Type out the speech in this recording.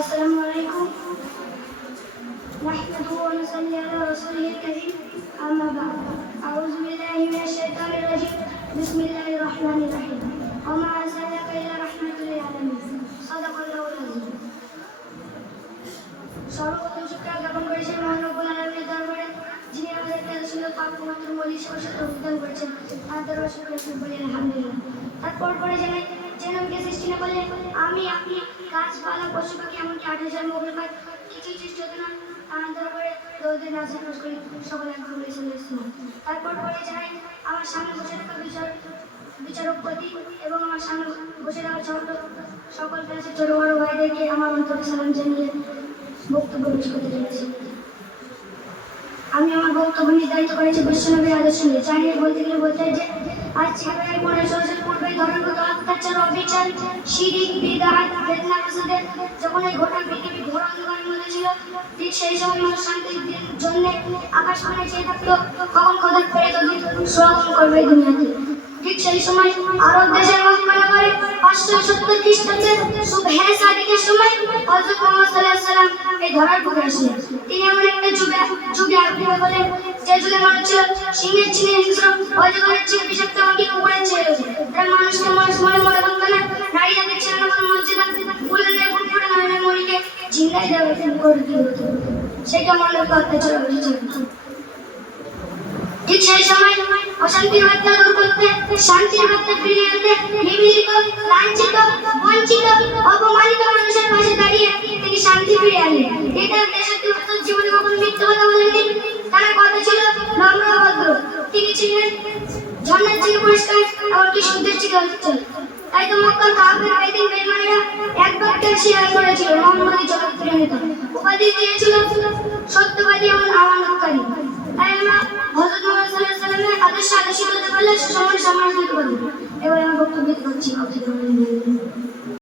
السلام عليكم نحمده ونصلي على رسوله الكريم أما بعد أعوذ بالله من الشيطان الرجيم بسم الله الرحمن الرحيم وما أرسلناك إلا رحمة للعالمين صدق الله العظيم সর্বপ্রথম শুকরিয়া জ্ঞাপন করেছেন মহান রব্বুল আলামিনের দরবারে যিনি আমাদেরকে এত সুন্দর পাক-পবিত্র মৌলিক শিক্ষা প্রদান করেছেন। তার দরবারে শুকরিয়া বলি আলহামদুলিল্লাহ। তারপর পরে জানাই যে নবীকে সৃষ্টি না করলে আমি আপনি গাছপালা পশু পাখি এমনকি 8,000 মৌলবাদ কিছুই সৃষ্টি হতো না। তার দরবারে দৌদের নাজাত করি সকলে আলহামদুলিল্লাহ সাল্লাল্লাহু। তারপর পরে জানাই আমার সামনে বসে থাকা বিচারকপতি এবং আমার সামনে বসে থাকা ছোট সকল ক্লাসের ছোট বড় ভাইদেরকে আমার অন্তরে সালাম জানিয়ে বক্তব্য পেশ করতে চলেছি। আমি আমার বক্তব্য নির্ধারিত করেছি বিশ্বনবীর আদর্শ নিয়ে। চাইনিজ বলতে গেলে বলতে হয় যে আজ 1500 বছর পূর্বে ধর্মগত অত্যাচার অবিচার শিরিক বিদআত ফিতনা ফাসাদের যখন এই গোটা পৃথিবী ঘোর অন্ধকারের মধ্যে ছিল, ঠিক সেই সময় মানুষ শান্তির জন্য আকাশ পানে চেয়ে থাকতো কখন খোদার প্রেরিত দূত স্বাগত করবে দুনিয়াতে। ঠিক সেই সময় আরব দেশের মক্কা নগরে 570 খ্রিস্টাব্দে সুবহে সাদিকের সময় হযরত মুহাম্মদ সাল্লাল্লাহু আলাইহি ওয়াসাল্লাম এই ধরার বুকে আসলেন। তিনি এমন একটা যুগে আবির্ভাব হলেন যে যুগে মানুষ ছিল সিংহের চিনে হিংস্র, অজগরের চেয়ে বিষাক্ত, এমনকি কুকুরের চেয়ে রয়েছে। তারা মানুষকে মানুষ মনে মনে ভাবত না, নারী জাতির ছিল না কোনো মর্যাদা, ফুলনে ফুটফুটে নয়নের মণিকে জিন্দাই দেওয়া করে দিয়ে হতো। সেটা মনে রাখতে অত্যাচার অবিচার। ঠিক সেই সময় অশান্তির বার্তা দূর করতে, শান্তির বার্তা ফিরিয়ে আনতে নিপীড়িত, লাঞ্ছিত, বঞ্চিত, অপমানিত মানুষের পাশে দাঁড়িয়ে তিনি শান্তি ফিরিয়ে আনলেন। এটা দেশের জীবনে কখনো মিথ্যে কথা বলেননি। তার কথা ছিল নম্র ভদ্র। তিনি ছিলেন ঝর্ণার চেয়ে পরিষ্কার, এমনকি সূর্যের চেয়ে উজ্জ্বল। তাই তো মক্কার কাফের বেদিন বেঈমানেরা এক বাক্যে স্বীকার করেছিল মুহাম্মদই জগৎপ্রিয় নেতা। উপাধি দিয়েছিল সত্যবাদী এবং আমানতকারী। তাই আমরা হযরত মুহাম্মদ সাল্লাল্লাহু আলাইহি ওয়াসাল্লামের আদর্শ আদর্শিক হতে পারলে সুসম্মান সম্মানিত হতে পারব। এবার আমি বক্তব্য দিচ্ছি।